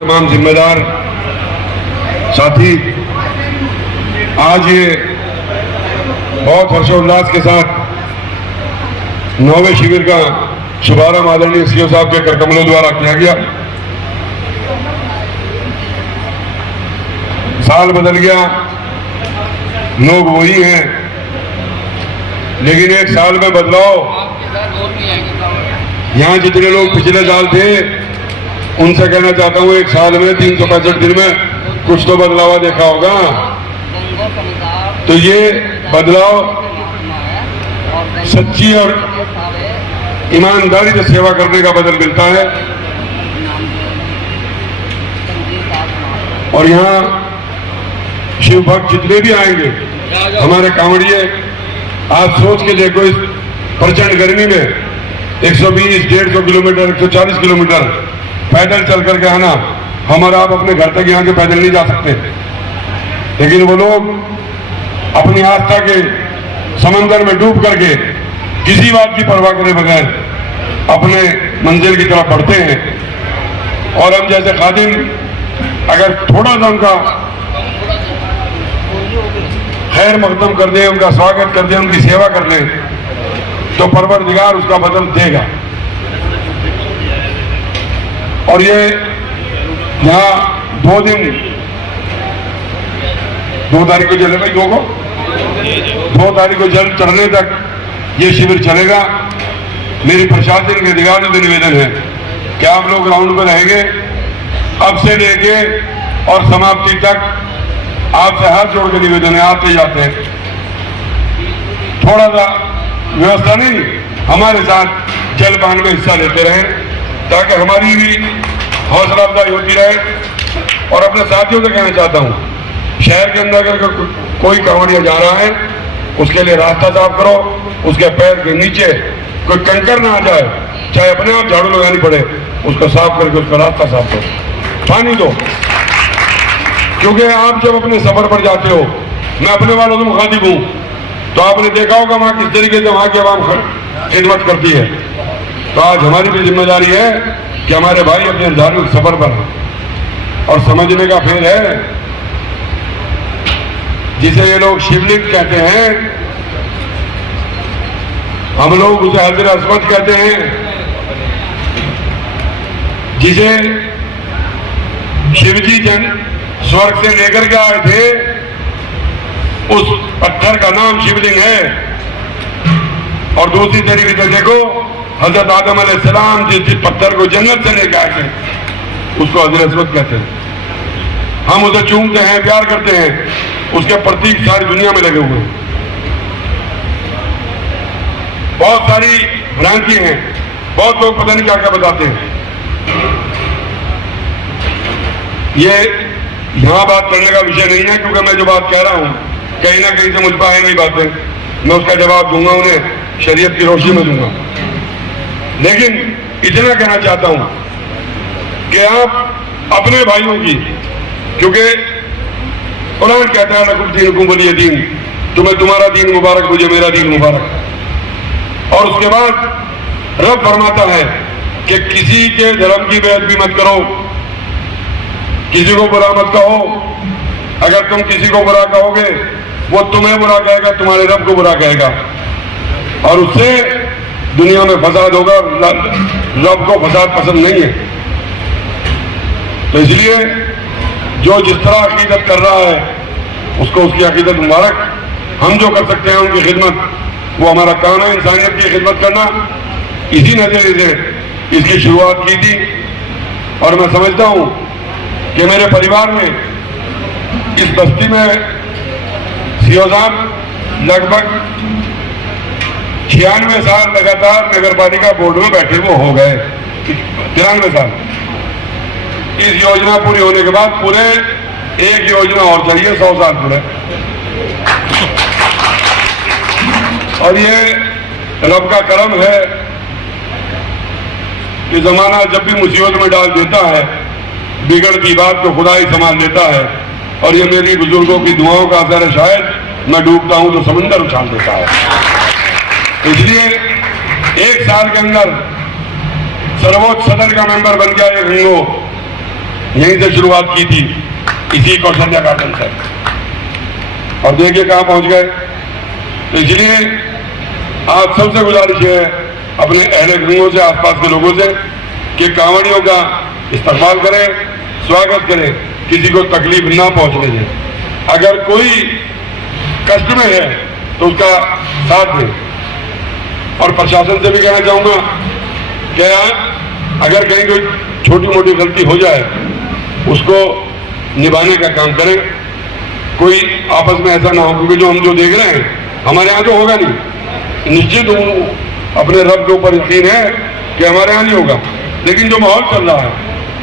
तमाम जिम्मेदार साथी, आज ये बहुत हर्षोल्लास के साथ 9वें शिविर का शुभारंभ आदरणीय सीओ साहब के करकमलों द्वारा किया गया। साल बदल गया, लोग वही हैं, लेकिन एक साल में बदलाव। यहाँ जितने लोग पिछले साल थे उनसे कहना चाहता हूँ, एक साल में 365 दिन में कुछ तो बदलाव देखा होगा। तो ये बदलाव सच्ची और ईमानदारी से सेवा करने का बदल मिलता है। और यहाँ शिव भक्त जितने भी आएंगे, हमारे कांवड़िए, आप सोच के देखो, इस प्रचंड गर्मी में 120, 150 किलोमीटर, 140 किलोमीटर पैदल चल करके आना। हम और आप अपने घर तक यहाँ के पैदल नहीं जा सकते, लेकिन वो लोग अपनी आस्था के समंदर में डूब करके किसी बात की परवाह करे बगैर अपने मंजिल की तरफ बढ़ते हैं। और हम जैसे खादिम अगर थोड़ा सा उनका खैर मकदम कर दें, उनका स्वागत कर दें, उनकी सेवा कर लें, तो परवरदिगार उसका बदल देगा। और ये यहाँ 2 दिन, 2 तारीख को चले भाई, 2 तारीख को जल चढ़ने तक ये शिविर चलेगा। मेरी प्रशासन के अधिकारियों से निवेदन है कि आप लोग ग्राउंड पर रहेंगे, अब से लेके और समाप्ति तक आपसे हाथ जोड़ के निवेदन है, आते जाते हैं थोड़ा सा व्यवस्था नहीं, हमारे साथ जलपान में हिस्सा लेते रहें, ताकि हमारी भी हौसला अफजाई होती रहे। और अपने साथियों से कहना चाहता हूँ, शहर के अंदर अगर कोई कांवड़िया जा रहा है, उसके लिए रास्ता साफ करो, उसके पैर के नीचे कोई कंकर ना आ जाए, चाहे अपने आप झाड़ू लगानी पड़े, उसको साफ करके उसका रास्ता साफ करो, पानी दो। क्योंकि आप जब अपने सफर पर जाते हो, मैं अपने वालों से मुखातिब हूँ, तो आपने देखा होगा वहाँ किस तरीके से वहाँ की आवाम खिदमत करती है। तो आज हमारी भी जिम्मेदारी है कि हमारे भाई अपने धार्मिक सफर पर हैं। और समझने का फेर है, जिसे ये लोग शिवलिंग कहते हैं, हम लोग उसे हजरत असमत कहते हैं। जिसे शिवजी जन स्वर्ग से लेकर के आए थे, उस पत्थर का नाम शिवलिंग है। और दूसरी तरीके से देखो, हजरत आदम अलैहिस्सलाम जिस पत्थर को जन्नत से लेकर आए थे, उसको हजरत असमत कहते हैं। हम उसे चूमते हैं, प्यार करते हैं, उसके प्रतीक सारी दुनिया में लगे हुए हैं। बहुत सारी भ्रांति हैं, बहुत लोग पता नहीं क्या क्या बताते हैं। ये यहाँ बात करने का विषय नहीं है, क्योंकि मैं जो बात कह रहा हूँ कहीं ना कहीं से मुझ पर आएंगी बातें, मैं उसका जवाब दूंगा, उन्हें शरीयत की रोशनी में दूंगा। लेकिन इतना कहना चाहता हूं कि आप अपने भाइयों की, क्योंकि कुरान कहता है लकुम दीनुकुम वलिय दीन, तुम्हें तुम्हारा दीन मुबारक, मुझे मेरा दीन मुबारक। और उसके बाद रब फरमाता है कि किसी के धर्म की बेअदबी मत करो, किसी को बुरा मत कहो। अगर तुम किसी को बुरा कहोगे, वो तुम्हें बुरा कहेगा, तुम्हारे रब को बुरा कहेगा, और उससे दुनिया में फसाद होगा। रब को फसाद पसंद नहीं है। तो इसलिए जो जिस तरह अकीदत कर रहा है, उसको उसकी अकीदत मुबारक। हम जो कर सकते हैं उनकी खिदमत, वो हमारा काम है, इंसानियत की खिदमत करना। इसी नजरिए से इसकी शुरुआत की थी। और मैं समझता हूँ कि मेरे परिवार में, इस बस्ती में सीओ साहब लगभग 96 साल लगातार नगर पालिका बोर्ड में बैठे वो हो गए, 93 साल। इस योजना पूरी होने के बाद पूरे एक योजना और चलिए 100 साल पूरे। और ये रब का करम है कि जमाना जब भी मुसीबत में डाल देता है, बिगड़ती बात को खुदा ही संभाल लेता है। और ये मेरी बुजुर्गों की दुआओं का असर है, शायद मैं डूबता हूं तो समंदर उछाल देता है। इसलिए एक साल के अंदर सर्वोच्च सदन का मेंबर बन गया ये गंगो, यहीं से शुरुआत की थी, इसी कौशल्या गार्डन से, और देखिए कहाँ पहुंच गए। तो इसलिए आप सबसे गुजारिश है अपने अहले गृहों से, आसपास के लोगों से, कि कांवड़ियों का इस्तेमाल करें, स्वागत करें, किसी को तकलीफ ना पहुंचने दें। अगर कोई कष्ट में है तो उसका साथ दें। और प्रशासन से भी कहना चाहूंगा कि अगर कहीं कोई छोटी मोटी गलती हो जाए उसको निभाने का काम करें। कोई आपस में ऐसा ना हो, क्योंकि जो देख रहे हैं हमारे यहाँ तो होगा नहीं, निश्चित अपने रब के ऊपर यकीन है कि हमारे यहाँ नहीं होगा, लेकिन जो माहौल चल रहा है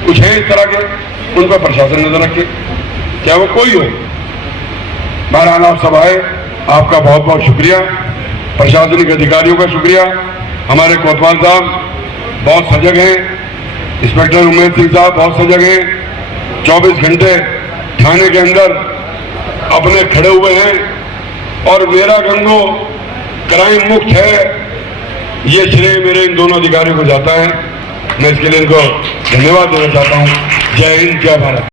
कुछ है इस तरह के, उन पर प्रशासन नजर रखे, चाहे वो कोई हो। बहरहाल आप सब आए, आपका बहुत बहुत शुक्रिया, प्रशासनिक अधिकारियों का शुक्रिया। हमारे कोतवाल साहब बहुत सजग हैं, इंस्पेक्टर उमेश सिंह साहब बहुत सजग हैं, 24 घंटे थाने के अंदर अपने खड़े हुए हैं। और मेरा गंगो क्राइम मुक्त है, ये श्रेय मेरे इन दोनों अधिकारियों को जाता है। मैं इसके लिए इनको धन्यवाद देना चाहता हूँ। जय हिंद, जय भारत।